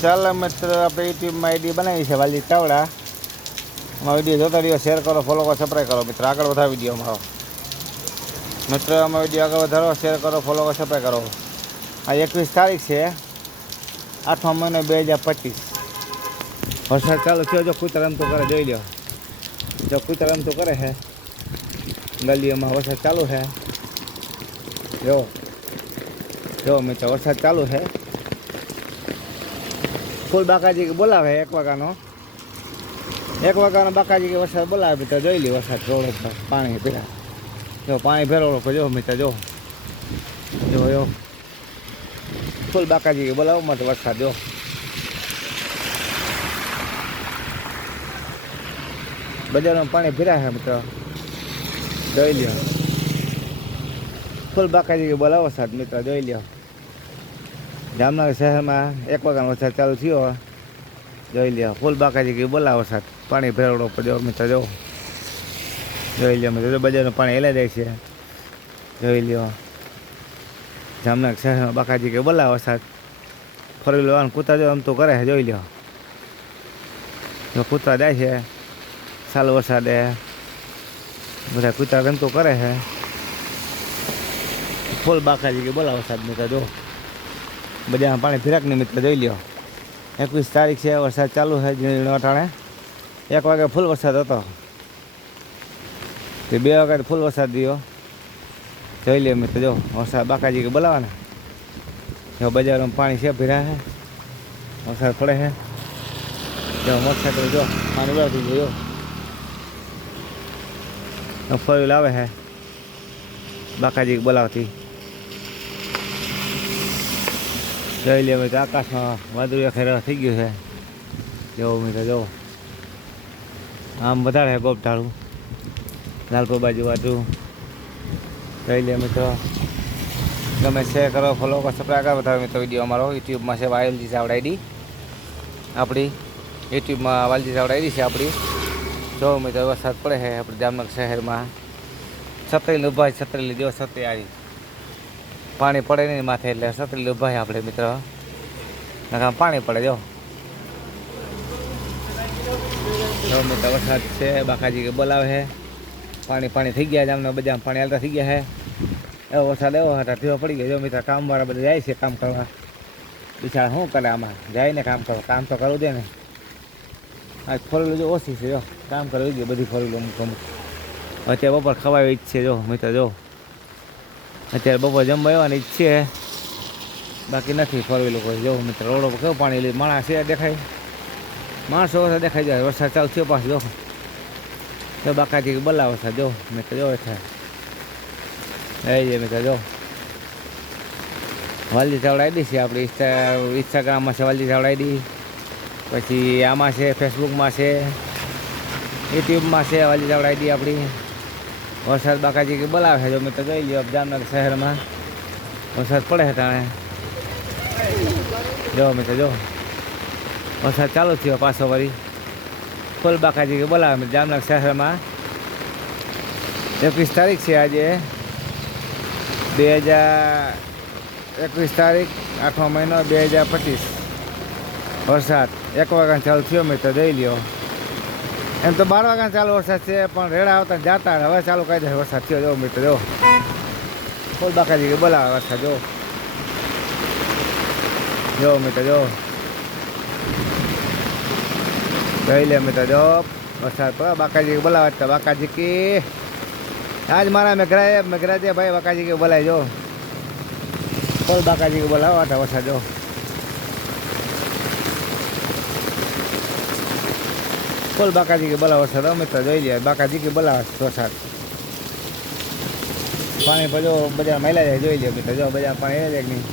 ચાલો મિત્ર, આપણે યુટ્યુબમાં આઈડી બનાવી છે વાલજી ચાવડા. અમારો વિડીયો જોતા રહ્યો, શેર કરો, ફોલો કરો, સબસ્ક્રાઈબ કરો. મિત્ર આગળ વધારો વિડીયો અમારો. મિત્ર અમારો વિડીયો આગળ વધારો, શેર કરો, ફોલો કરો, સબસ્ક્રાઈબ કરો. આ 21 તારીખ છે, 8મો મહિનો 2025. વરસાદ ચાલુ થયો. જો કૂતરા રમતું કરે, જોઈ લો. જો કૂતરા રમતું કરે છે ગલીઓમાં, વરસાદ ચાલુ છે. જો મિત્ર વરસાદ ચાલુ છે. ફૂલ બાકાજી કે બોલાવે 1 વાગ્યાનો. 1 વાગ્યાનો બાકાજી કે વરસાદ બોલાવે. મિત્ર જોઈ લે વરસાદ રોડ પર પાણી પીરા. જો પાણી ભેરો જો મિત્ર જો ફૂલ બાકાજી કે બોલાવો મત વરસાદ જો. બજારમાં પાણી ભીરા છે મિત્ર, જોઈ લ્યો. ફૂલ બાકાજી કે બોલાવો વરસાદ મિત્ર જોઈ લ્યો. જામનગર શહેરમાં 1 વાગ્યાનો વરસાદ ચાલુ થયો, જોઈ લ્યો. ફૂલ બાકાજી કે બોલાવો વરસાદ પાણી ભેરોડો પર જો મિત્ર જોઈ લ્યો મિત્ર. બજારનું પાણી હેલા જાય છે, જોઈ લ્યો. જામનગર શહેરમાં બાકાજી કે બોલાવો વરસાદ. ફરી લેવાનું કૂતરા જો આમ તો કરે છે, જોઈ લ્યો. જો કૂતરા જાય છે ચાલુ વરસાદે, બધા કૂતરા ગમતું કરે છે. ફૂલ બાકાજી કે બોલાવો વરસાદ મિત્ર જો. બજારમાં પાણી ફિરાકની મિત્ર જોઈ લ્યો. 21 તારીખ છે, વરસાદ ચાલુ છે. ઝીણો અટાણે 1 વાગે ફૂલ વરસાદ હતો, તે 2 વાગે ફૂલ વરસાદ થયો, જોઈ લ્યો મિત્ર જો. વરસાદ બાકાજી કે બોલાવાના. જો બજારમાં પાણી છે, ભીરા છે, વરસાદ પડે છે. જો મોટરસાઇકલ જો પાણી ઉડાવતી ગયો. ફોર વ્હીલ આવે છે બાકાજી કે બોલાવતી, જોઈ લે મિત્ર. આકાશમાં વાદળિયા ખેરા થઈ ગયું છે, જો મિત્ર જો. આમ વધારે છે ગોપટાળું, લાલપુર બાજુ વાંચું, જોઈ લે મિત્રો. ગમે શેર કરો, ફોલો કરો, સબસ્ક્રાઈબ કરો. વધારે મિત્રો વિડીયો અમારો યુટ્યુબમાં છે વાલજી ચાવડા આઈડી આપણી. યુટ્યુબમાં વાલજી ચાવડા આઈડી છે આપણી. જો મિત્રો વરસાદ પડે છે આપણે જામનગર શહેરમાં. છત્રી ઊભા છે, છત્રી જો છત્રી આવી. પાણી પડે નહીં માથે એટલે છત્રી ઊભા છે આપણે મિત્ર. નકા પાણી પડે જો મિત્ર. વરસાદ છે, બાકાજી કે બોલાવે છે. પાણી થઈ ગયા જામનગર બજારમાં, પાણી હાલતા થઈ ગયા છે. એવો વરસાદ એવો હતા થયો પડી ગયો. જો મિત્ર કામવાળા બધા જાય છે કામ કરવા. બિચારા શું કરે આમાં, જાય ને કામ કરવા, કામ તો કરવું દે ને. આ ફોરવ્હીલ જો ઓછી છે, જો કામ કરવી ગઈ બધી ફોરવ્હીલ અમુક. અત્યારે બપોર ખવાય ઈચ્છે જો મિત્ર જો. અત્યારે બપોર જમવા આવવાની ઈચ્છે, બાકી નથી ફોરવ્હીલ કોઈ. જો મિત્ર રોડો પર કેવું પાણી, માણસ છે દેખાય, માણસો ઓછા દેખાઈ જાય. વરસાદ ચાલુ થયો પાછો જો બાકાજી બોલાવો વરસાદ જો મિત્ર જો. થાય મિત્ર જો. વાલજી ચાવડા આઈડી છે આપણી. ઇન્સ્ટાગ્રામમાં છે વાલજી ચાવડા આઈડી, પછી આમાં છે ફેસબુકમાં છે, યુટ્યુબમાં છે વાલજી ચાવડા આઈડી આપણી. વરસાદ બાકાજી કે બોલાવે છે જો મિત્ર જોઈ લ્યો. જામનગર શહેરમાં વરસાદ પડે છે તાણે, જો મિત્ર જો. વરસાદ ચાલુ થયો પાછો વળી. ફૂલ બાકાજી કે બોલાવે જામનગર શહેરમાં. 21 તારીખ છે આજે, 2021 તારીખ 8મો મહિનો 2025. વરસાદ 1 વાગ્યાનો ચાલુ થયો મિત્ર જોઈ લ્યો. એમ તો 12 વાગ્યાનો ચાલુ વરસાદ છે, પણ રેડા આવતા જાતા હવે ચાલુ કરી દે વરસાદ થયો જો મિત્ર જો. ફૂલ બાકાજી કે બોલાવે વરસાદ જો મિત્ર જો. જોઈ લે મિત્ર જો. વરસાદ પડે બાકાજી કે બોલાવે તો બાકાજી કે આજ મારા મેઘરાજે ભાઈ બાકાજી કે બોલાય જો. ફૂલ બાકાજી કે બોલાવો હતા વરસાદ જો. ફૂલ બાકાજી કે બોલાવો વરસાદ મિત્ર જોઈ લે. બાકાજી કે બોલાવે વરસાદ. પાણી પર જો બજારમાં હેલા જાય, જોઈ લ્યો મિત્ર જો. બજારમાં પાણી હેલા જાય કે નહીં,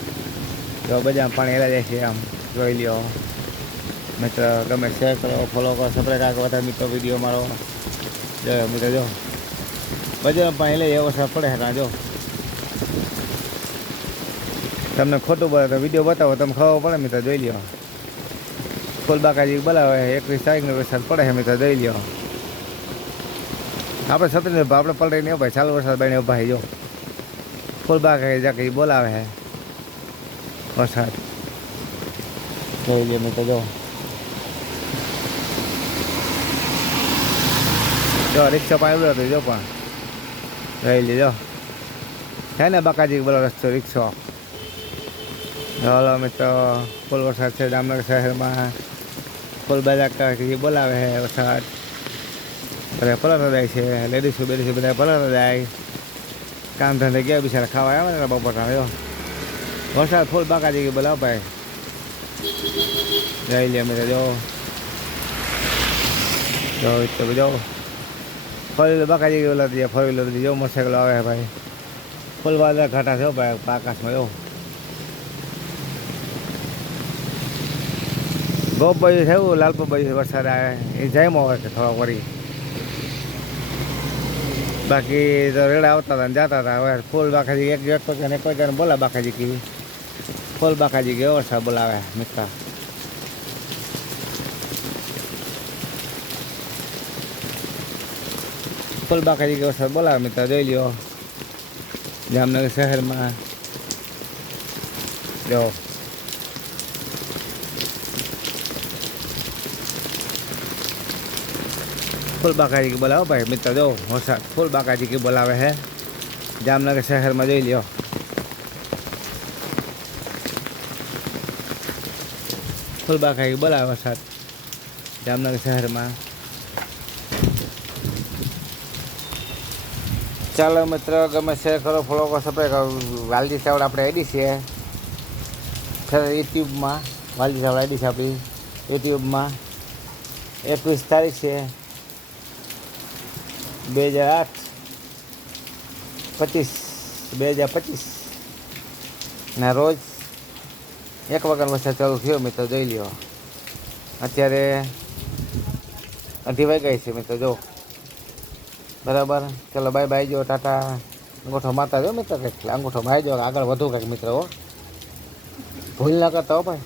જો બજારમાં પાણી હેલા જાય છે આમ, જોઈ લ્યો મિત્ર. ગમે શેર કરો, ફોલો કરો, સબસ્ક્રાઈબ કરો. વધારે મિત્રો વિડીયો મારો જો મિત્ર જો. બજારમાં પાણી હેલા જાય વરસાદ પડે છે જો. તમને ખોટું બોલે તો વિડીયો બતાવો, તમે ખબર પડે મિત્ર જોઈ લ્યો. ફૂલ બાકાજી બોલાવે 21 તારીખનો વરસાદ પડે છે મિત્ર જોઈ લ્યો. આપણે છત્રી આપણે પલટી નહીં ભાઈ, ચાલુ વરસાદ બને ભાઈ જો. ફૂલ બાકાજી જાકે બોલાવે છે વરસાદ. જોઈ લે મિત્રો જો રિક્ષા પણ આવ્યો હતો જો પણ જોઈ લીધો છે ને બાકાજી બોલો રસ્તો રિક્ષો. હલો મિત્રો ફૂલ વરસાદ છે જામનગર શહેરમાં. ફૂલ બધા બોલાવે છે વરસાદ બધા પલટો જાય છે. લેડીસો બેડીસો બધા પલટો જાય. કામ ધંધે ગયા બિચારા ખાવા આવે ને બપોરના જો વરસાદ ફૂલ બાકાજી બોલાવ ભાઈ. જઈ લે મિત્રો જો જો ફોર વ્હીલર બાકાજી બોલા દઈએ. ફોર વ્હીલર જો મોટરસાઇકલ આવે ભાઈ. ફૂલ વાદળા ઘાટા થયો ભાઈ આકાશમાં જો ગોપ બાજુ થયું લાલપુર બાજુ વરસાદ આવે એ જાયમાં આવે છે થોડો વળી. બાકી તો રેડા આવતા હતા ને જતા હતા. હવે ફૂલ બાકાજી એક કોઈ બોલા બાકાજી કી ફૂલ બાકાજી ગયો વરસાદ બોલાવે મિત્ર. ફૂલ બાકાજી ગયો વરસાદ બોલાવે મિત્ર જોઈ લ્યો જામનગર શહેરમાં જો ફૂલ બાકાજી કે બોલાવો ભાઈ મિત્ર જો વરસાદ ફૂલ બાકાજી કે બોલાવે હે જામનગર શહેરમાં જોઈ લ્યો. ફૂલ બાકાજી બોલાવે વરસાદ જામનગર શહેરમાં. ચાલો મિત્ર ગમે શેર કરો ફોલો કરો સબસ્ક્રાઈબ કરો. વાલજી ચાવડા આપણે આઈડી છે યુટ્યુબમાં. વાલજી ચાવડા આઈડી છે આપણી યુટ્યુબમાં. 21 તારીખ છે 2025 ના રોજ 1 વાગ્યાનો વરસાદ ચાલુ થયો મિત્રો જોઈ લ્યો. અત્યારે 2:30 વાગ્યા છે મિત્રો જો બરાબર. ચલો બાય બાય જો ટાટા. અંગૂઠો મારતા જો મિત્ર કંઈક અંગૂઠો મારી જો આગળ વધુ કંઈક મિત્રો હો ભૂલ ના કરતા હો ભાઈ.